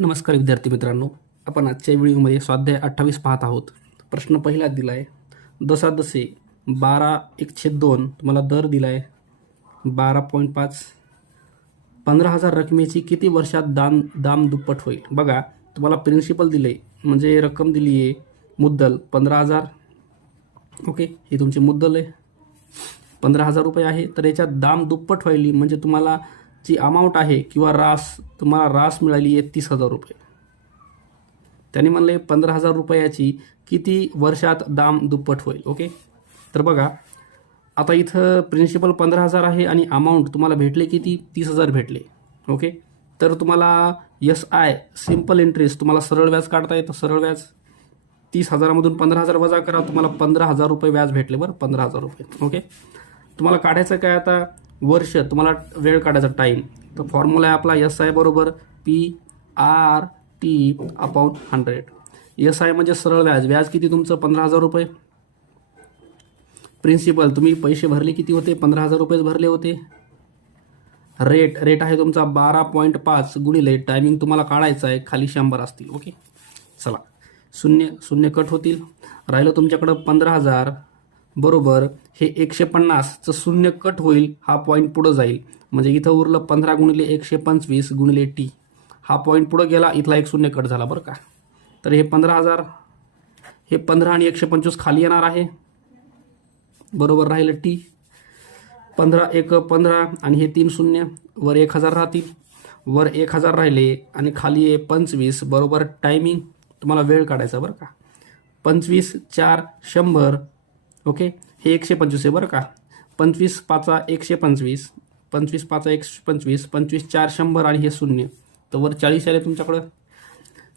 नमस्कार विद्यार्थी मित्रांनो, आपण आजच्या व्हिडिओमध्ये स्वाध्याय 28 पाहत आहोत. प्रश्न पहिला दिला आहे, दसादसे 12/1/2 तुम्हाला दर दिला आहे 12.5. 15,000 रकमेची किती वर्षात दाम दुप्पट होईल? बघा, तुम्हाला प्रिन्सिपल दिले म्हणजे रक्कम दिली आहे, मुद्दल 15,000. ओके, ही तुमची मुद्दल आहे, 15,000 रुपये आहे. तर याच्यात दाम दुप्पट व्हायली म्हणजे तुम्हाला जी अमाऊंट आहे किंवा तुम्हाला रास मिळाली आहे 30,000 रुपये. त्याने म्हणले 15,000 रुपयाची किती वर्षात दाम दुप्पट होईल. ओके, तर बघा आता इथं प्रिन्सिपल 15,000 आहे आणि अमाऊंट तुम्हाला भेटले किती? 30,000 भेटले. ओके, तर तुम्हाला SI सिम्पल इंटरेस्ट तुम्हाला सरळ व्याज काढता येतं. सरळ व्याज 30,000मधून 15,000 वजा करा, तुम्हाला 15,000 रुपये व्याज भेटले. बरं, 15,000 रुपये. ओके, तुम्हाला काढायचं काय आता? वर्ष, तुम्हाला वेळ काढायचा टाईम. तर फॉर्म्युला आहे आपला SI बरोबर PRT/100. SI म्हणजे सरळ व्याज. व्याज किती तुमचं? 15,000 रुपये. प्रिन्सिपल तुम्ही पैसे भरले किती होते? 15,000 रुपयेच भरले होते. रेट आहे तुमचा 12.5 गुणिले टायमिंग तुम्हाला काढायचा आहे, खाली 100 असतील. ओके, चला, शून्य कट होतील. राहिलं तुमच्याकडं 15,000 बरोबर हे 150चं शून्य कट होईल, हा पॉईंट पुढं जाईल म्हणजे इथं उरलं 15 गुणिले 125 गुणिले T. हा पॉईंट पुढं गेला, इथला एक शून्य कट झाला. बरं का, तर हे 15,000, हे 15 आणि 125 खाली येणार आहे, बरोबर राहिलं T. 15 1 15 आणि हे 3 शून्य, वर 1,000 राहतील, वर 1,000 राहिले आणि खाली आहे 25 बरोबर टायमिंग. तुम्हाला वेळ काढायचा बरं का. 25 4 100. ओके, हे 125 आहे बरं का. 25 5 125, 25 5 125, 25 4 100 आणि हे शून्य, तर वर 40 आले तुमच्याकडं.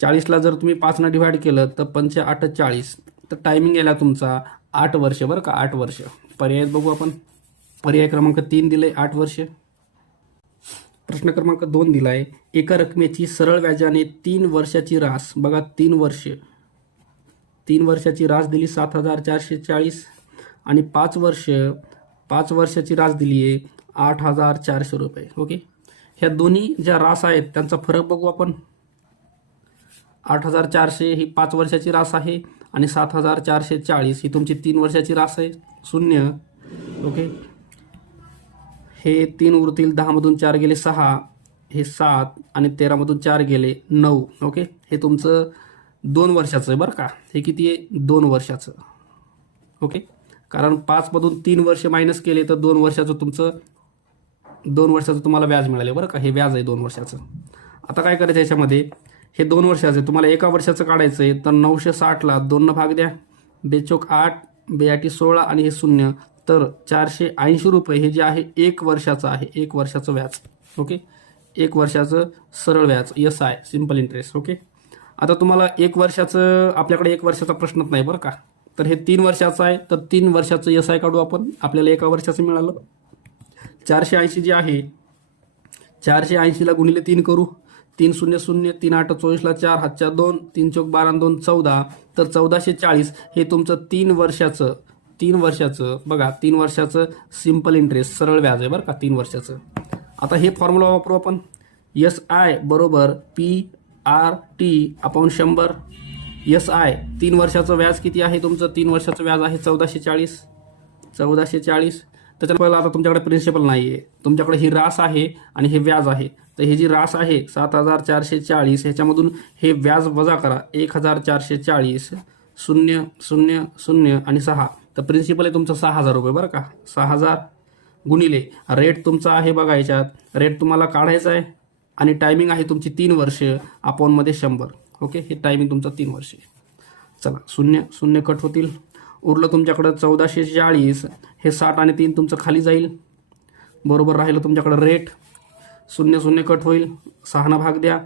40ला जर तुम्ही 5ने डिवाइड केलं तर 5 8 40, तर टायमिंग यायला तुमचा 8 वर्ष. बरं का, 8 वर्ष. पर्याय बघू आपण. पर्याय क्रमांक 3 दिले 8 वर्ष. प्रश्न क्रमांक 2 दिला आहे, एका रकमेची सरळ व्याजाने 3 वर्षाची रास. बघा, 3 वर्षाची रास दिली 7,440 आणि 5 वर्षाची रास दिली आहे 8,400 रुपये. ओके, ह्या दोन्ही ज्या रास आहेत त्यांचा फरक बघू आपण. 8,400 ही 5 वर्षाची रास आहे आणि 7,440 ही तुमची 3 वर्षाची रास आहे. शून्य. ओके, हे 3 उरतील, 10मधून 4 गेले 6, हे 7 आणि 13मधून 4 गेले 9. ओके, हे तुमचं 2 वर्षाचं आहे बरं का. हे किती आहे? 2 वर्षाचं. ओके, कारण 5मधून 3 वर्ष मायनस केले तर 2 वर्षाचं तुम्हाला व्याज मिळाले. बरं का, हे व्याज आहे 2 वर्षाचं. आता काय करायचं याच्यामध्ये? हे 2 वर्षाचं आहे, तुम्हाला एका वर्षाचं काढायचं आहे, तर 960ला 2 भाग द्या, 2 8 2 16 आणि हे शून्य, तर 480 रुपये हे जे आहे 1 वर्षाचं आहे. 1 वर्षाचं व्याज. ओके, 1 वर्षाचं सरळ व्याज, SI सिम्पल इंटरेस्ट. ओके, आता तुम्हाला 1 वर्षाचं, आपल्याकडे 1 वर्षाचा प्रश्नच नाही बरं का. तर हे 3 वर्षाचं आहे, तर 3 वर्षाचं SI काढू आपण. आपल्याला 1 वर्षाचं मिळालं 480 जे आहे, 480ला गुणिले 3 करू. 3 0 0, 3 8 24ला 4 हातच्या 2, 3 चौक 12 2 14, तर 1440 हे तुमचं 3 वर्षाचं बघा, 3 वर्षाचं सिम्पल इंटरेस्ट सरळ व्याज आहे बरं का, 3 वर्षाचं. आता हे फॉर्म्युला वापरू आपण. SI बरोबर PRT/100. SI 3 वर्षाचं व्याज किती आहे तुमचं? 3 वर्षाचं व्याज आहे 1440. त्याच्यात पहिला आता तुमच्याकडे प्रिन्सिपल नाही आहे, तुमच्याकडे ही रास आहे आणि हे व्याज आहे. तर हे जी रास आहे 7,440, ह्याच्यामधून हे व्याज वजा करा, 1,440, 0 0 0 आणि 6, तर प्रिन्सिपल आहे तुमचं 6,000 रुपये. बरं का, 6,000 गुणिले रेट तुमचा आहे बघा, याच्यात रेट तुम्हाला काढायचा आहे आणि टायमिंग आहे तुमची 3 वर्ष, अपॉनमध्ये 100. ओके, हे टायमिंग तुमचं 3 वर्ष. चला, 0 कट होतील, उरलं तुमच्याकडं 1440. हे 60 आणि 3 तुमचं खाली जाईल, बरोबर राहिलं तुमच्याकडं रेट. 0 कट होईल, 6 भाग द्या,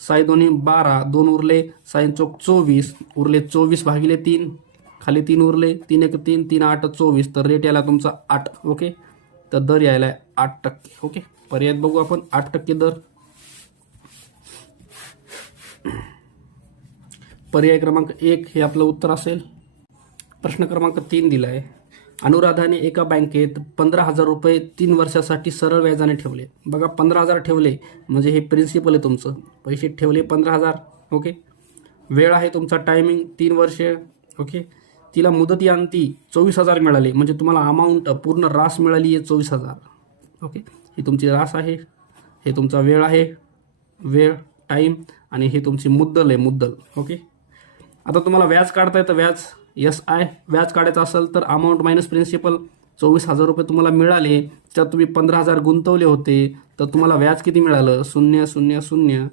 6 2 12, 2 उरले, 6 चौक 24, उरले 24 भागिले 3, खाली 3 उरले, 3 1 3, 3 8 24, तर रेट यायला तुमचा 8. ओके, तर दर यायला 8%. ओके, पर्याय बघू आपण. 8% दर. पर्याय क्रमांक 1 हे आपलं उत्तर असेल. प्रश्न क्रमांक 3 दिला आहे, अनुराधाने एका बँकेत 15,000 रुपये 3 वर्षासाठी सरळ व्याजाने ठेवले. बघा 15,000 ठेवले म्हणजे हे प्रिन्सिपल आहे तुमचं. पैसे ठेवले 15,000. ओके. वेळ आहे तुमचा टायमिंग 3 वर्षे. ओके. तिला मुदती अंती 24,000 मिळाले म्हणजे तुम्हाला अमाऊंट पूर्ण रास मिळाली आहे 24,000. ओके. ही तुमची रास आहे, हे तुमचा वेळ आहे, वेळ टाईम, आणि हे तुमची मुद्दल आहे, मुद्दल. ओके. आता तुम्हाला व्याज काढता येतं. व्याज SI व्याज काढायचं असेल तर अमाऊंट मायनस प्रिन्सिपल. 24,000 रुपये तुम्हाला मिळाले, त्यात तुम्ही 15,000 गुंतवले होते, तर तुम्हाला व्याज किती मिळालं? 0,0,0.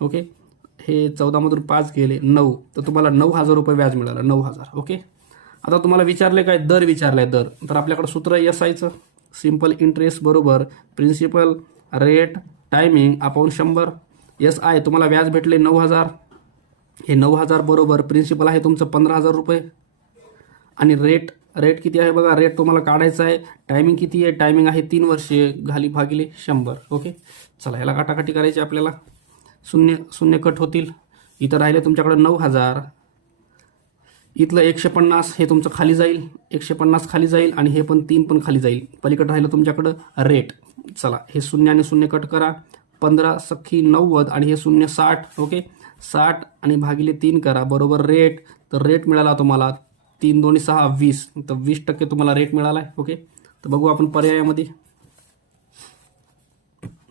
ओके. हे 14मधून 5 गेले 9, तर तुम्हाला 9,000 रुपये व्याज मिळालं. 9,000. ओके. आता तुम्हाला विचारले काय? दर विचारलाय. दर. तर आपल्याकडे सूत्र आहे SIचं. सिम्पल इंटरेस्ट बरोबर principal rate timing upon 100. SI तुम्हाला व्याज भेटले 9,000. हे 9,000 बरोबर प्रिन्सिपल आहे तुमचं 15,000 रुपये, आणि रेट किती आहे बघा. रेट तुम्हाला काढायचा आहे. टायमिंग किती आहे? टायमिंग आहे 3 वर्षे. घाली भागिले 100. ओके. चला ह्याला काटाकाटी करायची आपल्याला. 0 कट होतील. इथं राहिले तुमच्याकडे 9,000. इथलं 150 हे तुमचं खाली जाईल. 150 खाली जाईल, आणि हे पण 3 पण खाली जाईल. पलीकडे राहिलं तुमच्याकडं रेट. चला हे 0 आणि 0 कट करा. 15 सख्खी 90, आणि हे 0 60. ओके. 60 आणि भागिले 3 करा बरोबर रेट. तर रेट मिळाला तुम्हाला 3 2 6 20. तर 20% तुम्हाला रेट मिळाला आहे. ओके. तर बघू आपण पर्यायामध्ये.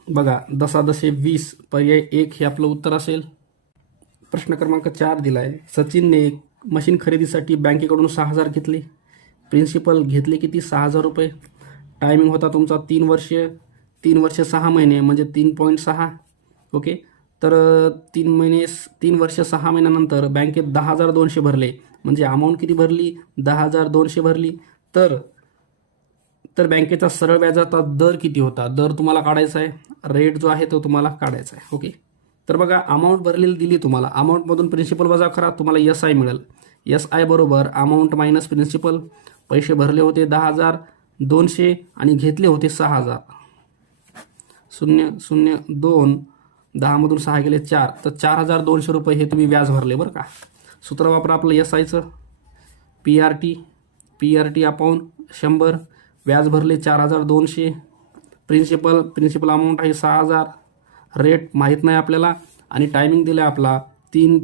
बघा 10 20 पर्याय 1 हे आपलं उत्तर असेल. प्रश्न क्रमांक 4 दिला आहे. सचिनने मशीन खरेदीसाठी बँकेकडून 6,000 घेतले. प्रिन्सिपल घेतले किती? 6,000 रुपये. टायमिंग होता तुमचा 3 वर्षे. 3 वर्षे 6 महिने म्हणजे 3.6. ओके. तर 3 वर्ष 6 महिन्यानंतर बँकेत 10,200 भरले म्हणजे अमाऊंट किती भरली? 10,200 भरली. तर बँकेचा सरळ व्याजाचा दर किती होता? दर तुम्हाला काढायचा आहे. रेट जो आहे तो तुम्हाला काढायचा आहे. ओके. तर बघा अमाऊंट भरलेली दिली तुम्हाला. अमाऊंटमधून प्रिन्सिपल वजा करा, तुम्हाला SI मिळेल. SI बरोबर अमाऊंट मायनस प्रिन्सिपल. पैसे भरले होते 10,200 आणि घेतले होते 6,000. 0,0,2. 10मधून 6 गेले 4, तर 4,200 रुपये हे तुम्ही व्याज भरले बरं का. सूत्र वापरा आपलं SIचं. PRT upon 100. व्याज भरले 4,200. प्रिन्सिपल अमाऊंट आहे 6,000. रेट माहीत नाही आपल्याला, आणि टायमिंग दिला आपला 3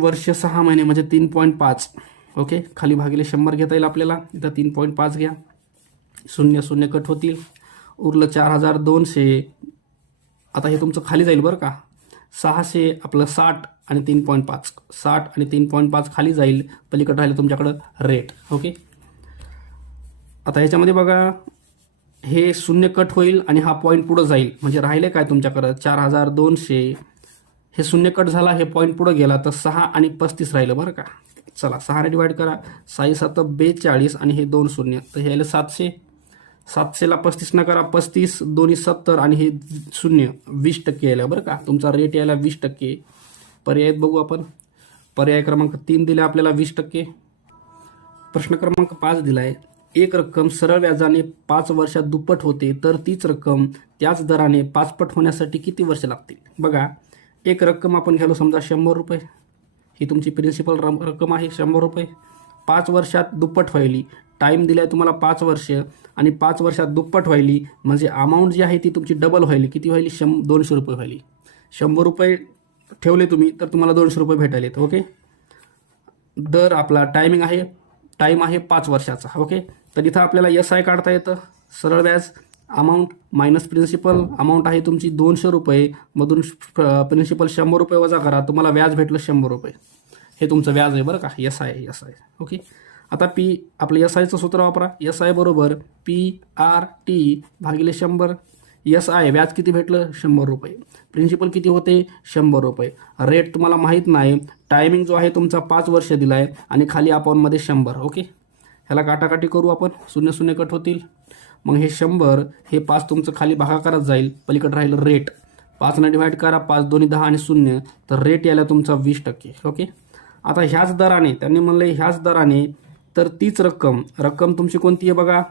वर्ष 6 महिने म्हणजे 3.5. ओके. खाली भागिले 100 घेता येईल आपल्याला. इथं 3.5 घ्या. 0 कट होतील. उरलं 4,200. आता हे तुमचं खाली जाईल बरं का. 600 आपलं 60 आणि 3.5. 60 आणि 3.5 खाली जाईल. पलीकडे राहिलं तुमच्याकडं रेट. ओके. आता ह्याच्यामध्ये बघा हे 0 कट होईल आणि हा पॉईंट पुढं जाईल म्हणजे राहिले काय तुमच्याकडं 4,200. हे 0 कट झाला, हे पॉईंट पुढं गेला, तर 6 आणि 35 राहिलं बरं का. चला 6 ने डिवाइड करा. 6 7 42 आणि हे 2 0, तर हे आलं 700. 700ला 35 न करा. 35 2 70 आणि हे 0 20% यायला बरं का. तुमचा रेट यायला 20%. पर्याय बघू आपण. पर्याय क्रमांक 3 दिला आपल्याला 20%. प्रश्न क्रमांक 5 दिला आहे. एक रक्कम सरळ व्याजाने 5 वर्षात दुप्पट होते, तर तीच रक्कम त्याच दराने 5 पट होण्यासाठी किती वर्ष लागतील? बघा एक रक्कम आपण घ्यालो समजा 100 रुपये. ही तुमची प्रिन्सिपल रक्कम आहे 100 रुपये. 5 वर्षात दुप्पट व्हायली. टाईम दिलाय तुम्हाला 5 वर्ष, आणि 5 वर्षात दुप्पट व्हायली म्हणजे अमाऊंट जी आहे ती तुमची डबल व्हायली. किती व्हायली? 200 रुपये व्हायली. 100 रुपये ठेवले तुम्ही तर तुम्हाला 200 रुपये भेटायलेत. ओके. दर आपला टायमिंग आहे, टाईम आहे 5 वर्षाचा. ओके. तर इथं आपल्याला SI काढता येतं. सरळ व्याज अमाऊंट मायनस प्रिन्सिपल. अमाऊंट आहे तुमची 200 रुपये, मधून प्रिन्सिपल 100 रुपये वजा करा, तुम्हाला व्याज भेटलं 100 रुपये. हे तुमचं व्याज आहे बरं का. SI. ओके. आता आपलं SIचं सूत्र वापरा. SI बरोबर PRT भागिले 100. SI व्याज किती भेटलं? 100 रुपये. प्रिन्सिपल किती होते? 100 रुपये. रेट तुम्हाला माहीत नाही. टायमिंग जो आहे तुमचा 5 वर्ष दिला आहे, आणि खाली अपॉनमध्ये 100. ओके. ह्याला काटाकाटी करू आपण. 0 कट होतील. मग हे 100 हे 5 तुमचं खाली भागाकारात जाईल. पलीकडे राहिलं रेट. 5 ने डिवाइड करा. 5 2 10 आणि 0, तर रेट यायला तुमचा 20%. ओके. आता ह्याच दराने त्यांनी म्हणले ह्याच दराने, तर तीच रक्कम तुमची कोणती आहे बघा.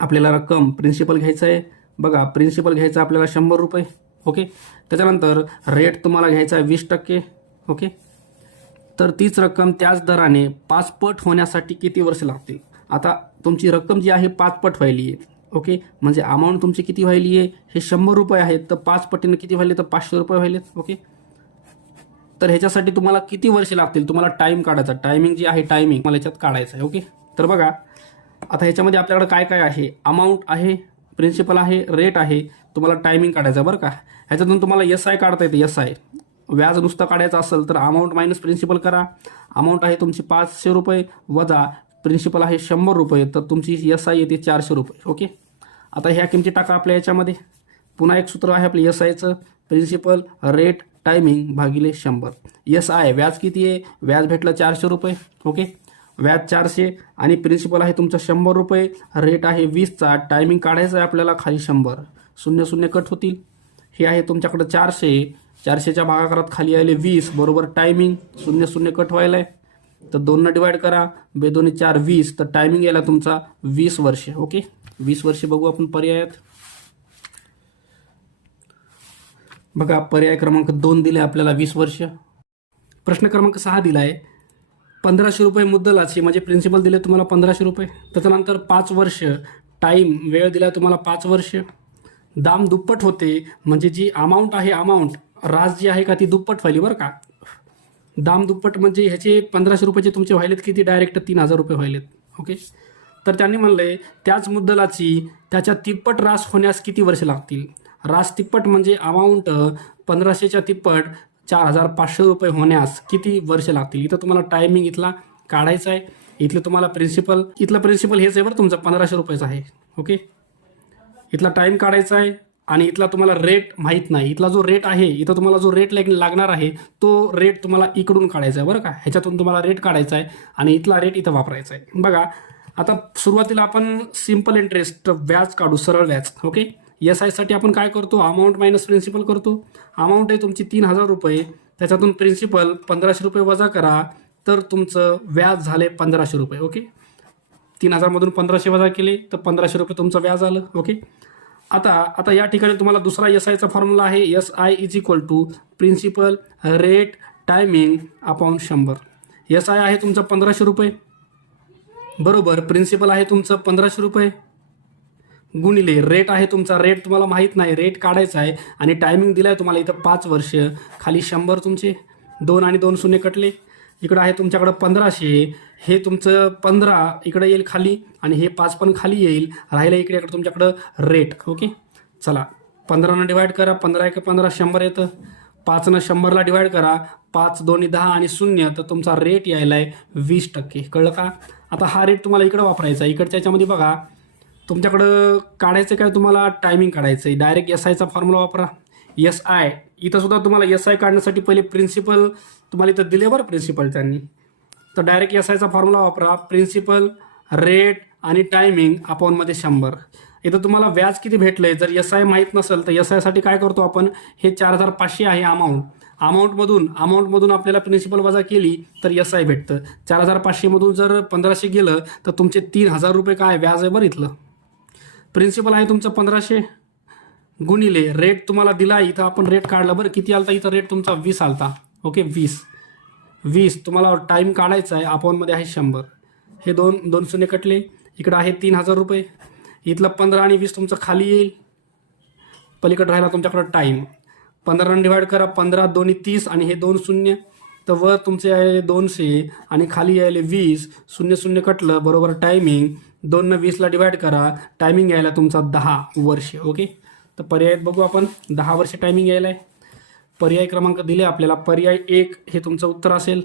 आपल्याला रक्कम प्रिन्सिपल घ्यायचं आहे बघा. प्रिन्सिपल घ्यायचं आपल्याला 100 रुपये. ओके. त्याच्यानंतर रेट तुम्हाला घ्यायचा आहे 20%. ओके. तर तीच रक्कम त्याच दराने 5 पट होण्यासाठी किती वर्ष लागतील? आता तुमची रक्कम जी आहे 5 पट व्हायली आहे. ओके, म्हणजे अमाऊंट तुमची किती व्हायली आहे? हे 100 रुपये आहेत, तर 5 पटीनं किती व्हायले? तर 500 रुपये व्हायलेत. ओके, तर ह्याच्यासाठी तुम्हाला किती वर्ष लागतील? तुम्हाला टाईम काढायचा, टायमिंग जी आहे टायमिंग मला ह्याच्यात काढायचं आहे. ओके, तर बघा आता ह्याच्यामध्ये आपल्याकडे काय काय आहे? अमाऊंट आहे, प्रिन्सिपल आहे, रेट आहे, तुम्हाला टायमिंग काढायचं आहे बरं का. ह्याच्यातून तुम्हाला SI काढता येते. SI व्याज नुसतं काढायचं असेल तर अमाऊंट मायनस प्रिन्सिपल करा. अमाऊंट आहे तुमची 500 रुपये वजा प्रिन्सिपल आहे 100 रुपये, तर तुमची SI येते 400 रुपये. ओके, आता ह्या किमती टाका आपल्या याच्यामध्ये. पुन्हा एक सूत्र आहे आपलं SIचं, प्रिन्सिपल रेट टायमिंग भागिले 100. SI व्याज किती आहे? व्याज भेटलं 400 रुपये. ओके, व्याज 400 आणि प्रिन्सिपल आहे तुमचं 100 रुपये, रेट आहे 20चा, टायमिंग काढायचं आहे आपल्याला खाली 100. शून्य शून्य कट होतील. हे आहे तुमच्याकडं 400, 400च्या भागाकारात खाली आले 20 बरोबर टायमिंग, शून्य शून्य कट व्हायला आहे, तर 2 डिवाइड करा, 2 2 4 20, तर टायमिंग यायला तुमचा 20 वर्ष. ओके, 20 वर्षे बघू आपण पर्यायात. बघा पर्याय क्रमांक 2 दिले आपल्याला 20 वर्ष. प्रश्न क्रमांक 6 दिला आहे 1500 रुपये मुद्दलाची, म्हणजे प्रिन्सिपल दिले तुम्हाला 1500 रुपये, त्याच्यानंतर 5 वर्ष टाईम वेळ दिला तुम्हाला 5 वर्ष, दाम दुप्पट होते, म्हणजे जी अमाऊंट आहे अमाऊंट रास जी आहे का ती दुप्पट व्हायली बरं का. दाम दुप्पट म्हणजे ह्याचे 1500 रुपयाचे तुमचे व्हायलेत किती? डायरेक्ट 3000 रुपये व्हायलेत. ओके, तर त्यांनी म्हणलंय त्याच मुद्दलाची त्याच्या तिप्पट रास होण्यास किती वर्ष लागतील? रास तिप्पट म्हणजे अमाऊंट 1500च्या तिप्पट 4500 रुपये होण्यास किती वर्ष लागतील? इथं तुम्हाला टायमिंग इथला काढायचा आहे. इथलं तुम्हाला प्रिन्सिपल, इथलं प्रिन्सिपल हेच आहे बरं तुमचं 1500 रुपयाचं आहे. ओके, इथला टाईम काढायचा आहे आणि इथला तुम्हाला रेट माहीत नाही. इथला जो रेट आहे, इथं तुम्हाला जो रेट लागणार आहे तो रेट तुम्हाला इकडून काढायचा आहे बरं का. ह्याच्यातून तुम्हाला रेट काढायचा आहे आणि इथला रेट इथं वापरायचा आहे. बघा आता सुरुवातीला आपण सिम्पल इंटरेस्ट व्याज काढू, सरळ व्याज. ओके, SI साठी आपण काय करतो? अमाऊंट मायनस प्रिन्सिपल करतो. अमाऊंट आहे तुमची 3000 रुपये, त्याच्यातून प्रिन्सिपल 1500 रुपये वजा करा, तर तुमचं व्याज झाले 1500 रुपये. ओके, 3000 मधून 1500 वजा केले तर 1500 रुपये तुमचं व्याज आलं. ओके, आता या ठिकाणी तुम्हाला दुसरा SIचा फॉर्म्युला आहे. SI is equal to principal rate timing upon 100. SI आहे तुमचं 1500 रुपये बरोबर प्रिन्सिपल आहे तुमचं 1500 रुपये गुणिले रेट आहे तुमचा, रेट तुम्हाला माहीत नाही, रेट काढायचा आहे आणि टायमिंग दिला आहे तुम्हाला इथं 5 वर्ष, खाली 100 तुमचे, 2 आणि 2 शून्य कटले, इकडं आहे तुमच्याकडं 1500, हे तुमचं 15 इकडे येईल खाली आणि हे 5 पण खाली येईल, राहिलं इकडे तुमच्याकडं रेट. ओके, चला 15 डिवाइड करा, 15 1 15 100 येतं, 5 100ला डिवाइड करा, 5 2 10 आणि 0, तर तुमचा रेट यायला आहे 20%. कळलं का? आता हा रेट तुम्हाला इकडं वापरायचा. इकडच्या याच्यामध्ये बघा तुमच्याकडं काढायचं काय, तुम्हाला टायमिंग काढायचं आहे. डायरेक्ट SIचा फॉर्म्युला वापरा. SI इथं सुद्धा तुम्हाला SI काढण्यासाठी पहिले प्रिन्सिपल तुम्हाला इथं दिले बरं प्रिन्सिपल त्यांनी, तर डायरेक्ट SIचा फॉर्म्युला वापरा. प्रिन्सिपल रेट आणि टायमिंग अपॉनमध्ये 100. इथं तुम्हाला व्याज किती भेटलंय, जर SI माहीत नसेल तर SI साठी काय करतो आपण, हे 4500 आहे अमाऊंट, अमाऊंटमधून आपल्याला प्रिन्सिपल वजा केली तर SI भेटतं. 4500मधून जर 1500 गेलं तर तुमचे 3000 रुपये काय व्याज आहे बरं. इथलं प्रिन्सिपल आहे तुमचं 1500 गुणिले रेट तुम्हाला दिला, इथं आपण रेट काढला बरं, किती आलता इथं रेट तुमचा 20 आलता. ओके, 20 तुम्हाला टाईम काढायचा आहे, अपॉनमध्ये आहे 100, हे 2 शून्य कटले, इकडं आहे 3000 रुपये, इथलं 15 आणि 20 तुमचं खाली येईल, पलीकडे राहिला तुमच्याकडं टाईम. 15 डिवाइड करा, 15 2 30 आणि हे 2 शून्य, तर वर तुमचे आहे 200 आणि खाली यायले 20, 0 0 कटलं बरोबर टायमिंग, 2 ने 20ला डिवाइड करा, टायमिंग यायला तुमचा 10 वर्ष. ओके, तर पर्याय बघू आपण, 10 वर्ष टायमिंग यायला आहे. पर्याय क्रमांक दिले आपल्याला, पर्याय 1 हे तुमचं उत्तर असेल.